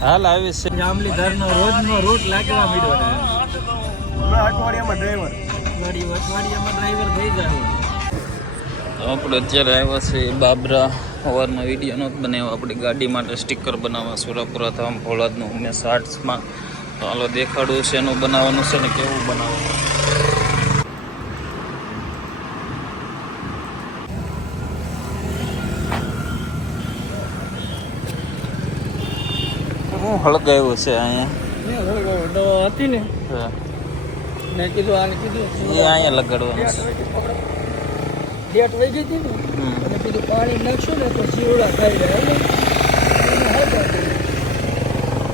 હાલ આવી છે. જામલી ધારનો રોજનો રોજ લાગવા મળ્યો છે. અઠવાડિયામાં ડ્રાઈવર અઠવાડિયું અઠવાડિયામાં ડ્રાઈવર થઈ જાય. આપણે અત્યારે આવ્યા છે બાબરા. સવારમાં વીડિયો નહોતો બનાવ્યો. આપણી ગાડી માટે સ્ટીકર બનાવવા સુરાપુરા ધામ ભોળાદનું ઉમેશ આર્ટ્સમાં તો હાલો દેખાડવું છે એનું બનાવવાનું છે ને કેવું બનાવવાનું. હું હળગાવ્યું છે અહીંયા. હતી ને. હા. મેં કીધું આને કીધું. એ અહીંયા લગાડવાનું છે. ડેટ વહી ગઈ હતી ને. અને કીધું પાણી નાખશો ને તો જીવડા ખાઈ જાય એટલે એને હાલ કરી દીધું.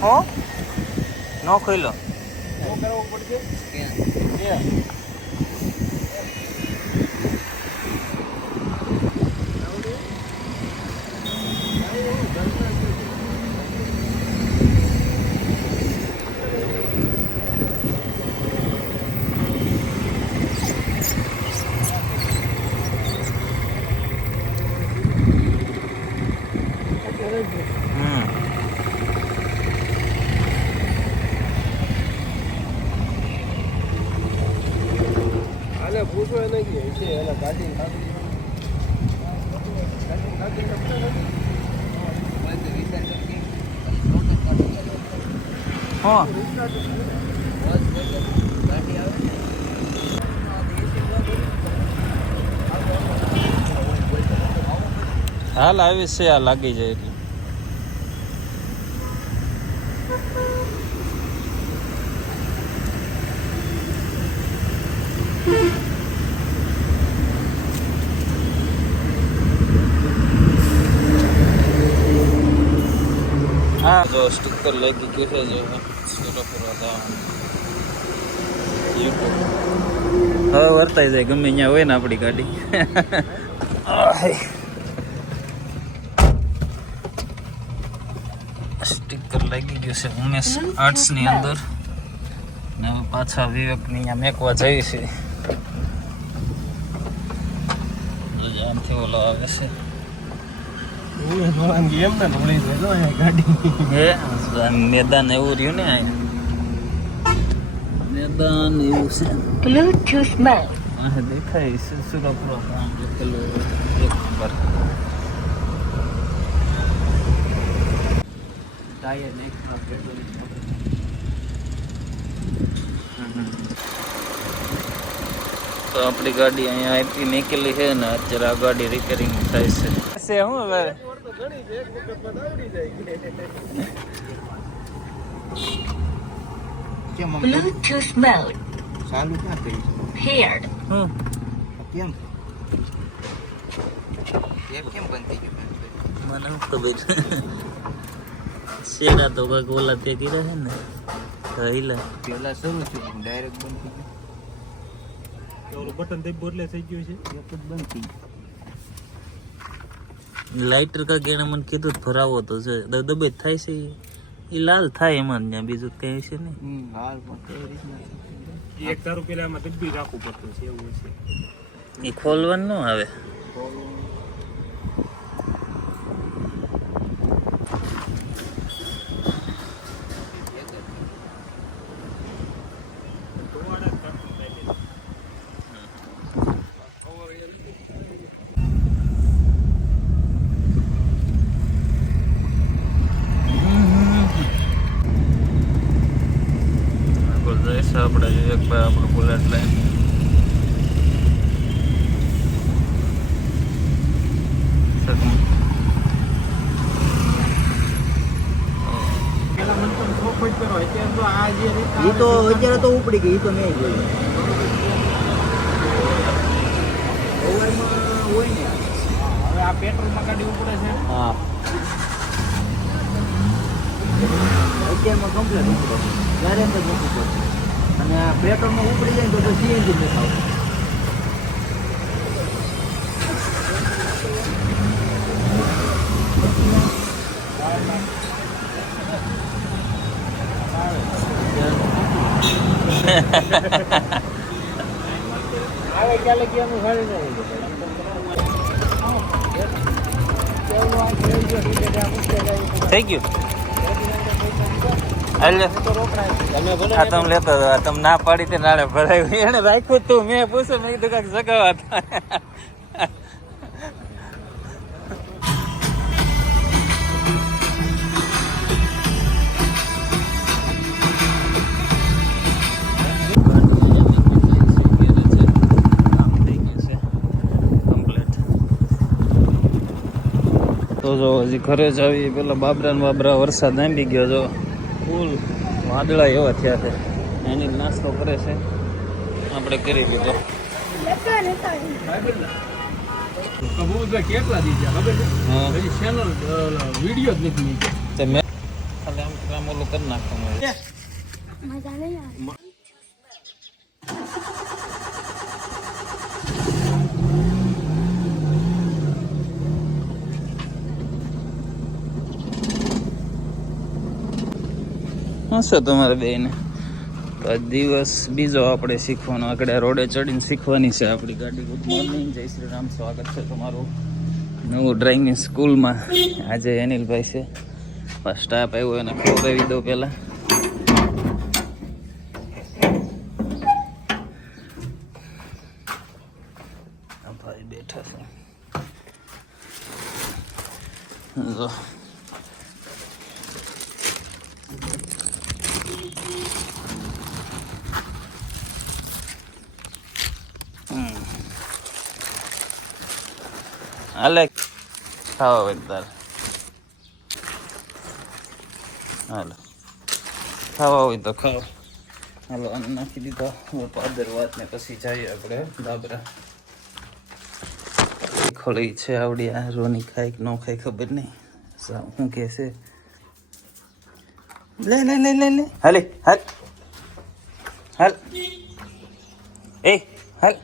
હો નો ખોઈલો હમ આને પૂછો એને કે છે એના ગાડી નાખી હા હાલ આવી છે આ લાગી જાય સ્ટીકર લાગી ગયું છે જો. હવે વર્તાઈ જાય ગમે અહીંયા હોય ને આપણી ગાડી. સ્ટીકર લાગી ગયું છે ઉમેશ આર્ટ્સની અંદર. ને હવે પાછા વિવેકની અહીંયા મેકવા જઈએ છે આમથી ઓલો આવે છે એમને નવળી જાય તો અહીંયા ગાડી હે આ મેદાન એવું રહ્યું ને મેદાન એવું છે. Bluetooth mode. દેખાય છે સુરપુરો ગામ લખેલું એક ને તો આપણી ગાડી અહીંયા આપી નીકળી છે ને અત્યારે આ ગાડી રિપેરિંગ થાય છે. છે હું હવે ઘણી છે એક વખતમાં તો આવડી જાય. Bluetooth mode. ચાલુ ક્યાં કરી Paired. હું કેમ? મને શું ખબર? શેડા તો કાંઈક ઓલા તે કર્યા છે ને હઈલા પેલા શરૂ થયું ડાયરેક્ટ બંધ થઈ ગયું. ઓલું બટન દઈ એટલે થઈ ગયું છે. એક જ બંધ થઈ લાઇટર એણે મને કીધું જ ભરાવો તો છે દ- દબાઈ જ થાય છે એ લાલ થાય એમાં ત્યાં બીજું કઈ છે નહીં. લાલ પણ એક તારું પેલા એમાં ડબ્બી રાખવું પડતું છે એવું છે. એ ખોલવાનું ન આવે. આગળ રીત એ તો અત્યારે તો ઉપડી ગઈ એ તો મેં જોયું. હોય ને હવે આ પેટ્રોલમાં ગાડી ઉપડે છે. હા અત્યારમાં કમ્પ્લેટ ઉપડે મૂકવું પડશે અને આ પેટ્રોલમાં ઉપડી જાય ને તો સીએનજી નથી આવતું. તમે ના પાડી તે નાળે ભરાયું એને રાખ્યું તું, મેં પૂછ્યું, મેં કીધું કાંઈક સગાવા તો જો હજી ઘરે જ આવી પેલા બાબરા ને બાબરા વરસાદ આંબી ગયો જો. ફૂલ વાદળા એવા થયા છે. એની નાસ્તો કરે છે. આપણે કરી લીધો. કેટલા દી ગયા ખબર છે? ચેનલ વીડિયો જ નથી તે મેં ખાલી આમ ઓલું કરી નાખવાનું મજા નહીં હશે તમારે બેને તો દિવસ બીજો આપણે શીખવાનો આગળ રોડે ચડીને શીખવાની છે આપણી ગાડી. ગુડ મોર્નિંગ જય શ્રી રામ. સ્વાગત છે તમારું નવું ડ્રાઇવિંગ સ્કૂલમાં આજે અનિલભાઈ છે. સ્ટાફ આવ્યો, એને ખવડાવી દો પહેલાં આ ભાઈ બેઠા છે જો હાલે. ખાવા હોય તારે. હાલો. ખાવા હોય તો ખાઓ હાલો અને નાખી દીધા. હું પાદર વાતને પછી જઈએ આપણે દાબરા ખોલી છે આવડી આ રોની ખાય કે ન ખાય ખબર નહીં. શું કહે છે? લે લે લે લે લે. હાલે, હાલ. હાલ. એ, હાલ.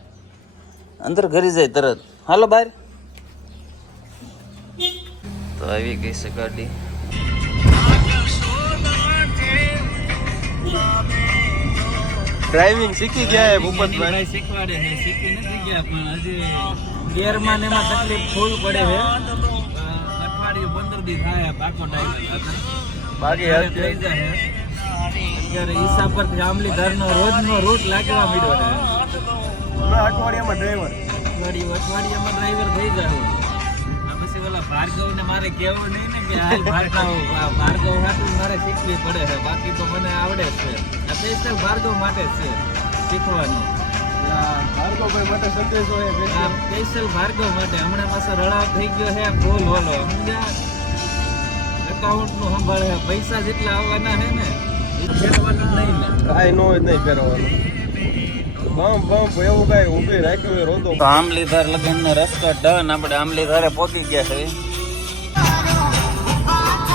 અંદર ઘરે જાય તરત. હાલો, બહાર. તો આવી ગઈ છે ગાડી. ડ્રાઇવિંગ શીખી ગયા હે ભૂપતભાઈ? શીખવાડે છે શીખી નથી ગયા પણ હજી ગેરમાં ને એમાં તકલીફ ફૂલ પડે છે. અઠવાડિયું પંદર દી થાય પાકો ટાઈમ બાકી થઈ જાય. અત્યારે ઈસા પરથી આંબલી ધારનો રોજનો રૂટ લાગવા મળ્યો છે. અઠવાડિયામાં ડ્રાઈવર અઠવાડિયું અઠવાડિયામાં ડ્રાઈવર થઈ જાય. ભાર્ગવને મારે કહેવું નહીં ને કે હાલ ભાર્ગવ આ ભાર્ગવ હાટું મારે શીખવી પડે છે. બાકી તો મને આવડે છે. આ સ્પેશિયલ ભાર્ગવ માટે છે શીખવાનું. ભાર્ગવભાઈ માટે સંદેશો special. સ્પેશિયલ ભાર્ગવ માટે. હમણાં પાસે રળાવ થઈ ગયો છે. ફૂલ વાલો સમજ્યા? એકાઉન્ટનું સંભાળે. પૈસા જેટલા આવવાના છે ને ફેરવાના નહીં ને. કાંઈ ન હોય નહીં પહેરવાનું તો આમલીધાર લગનનો રસ્તો ડન, આપણે આમલીધારે પહોંચી ગયા છે.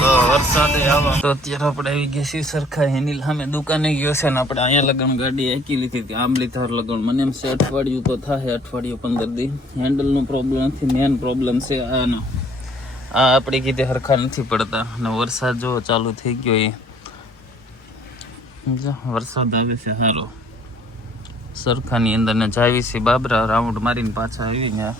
તો વરસાદ આવો. તો અત્યારે આપણે આવી ગયા છીએ સરખા એની સામે દુકાને ગયો છે ને આપણે અહીંયા લગન ગાડી આંકી લીધી હતી, આંબલીધાર લગન. મને એમ છે અઠવાડિયું તો થાય અઠવાડિયું પંદર દી. હેન્ડલનો પ્રોબ્લેમ નથી મેન પ્રોબ્લેમ છે આનો. આ આપણે કીધે હરખા નથી પડતા. અને વરસાદ જો ચાલુ થઈ ગયો એ. વરસાદ આવે છે સારો. સરખાની અંદર ને જાવી છે. બાબરા રાઉન્ડ મારીને પાછા આવી ગયા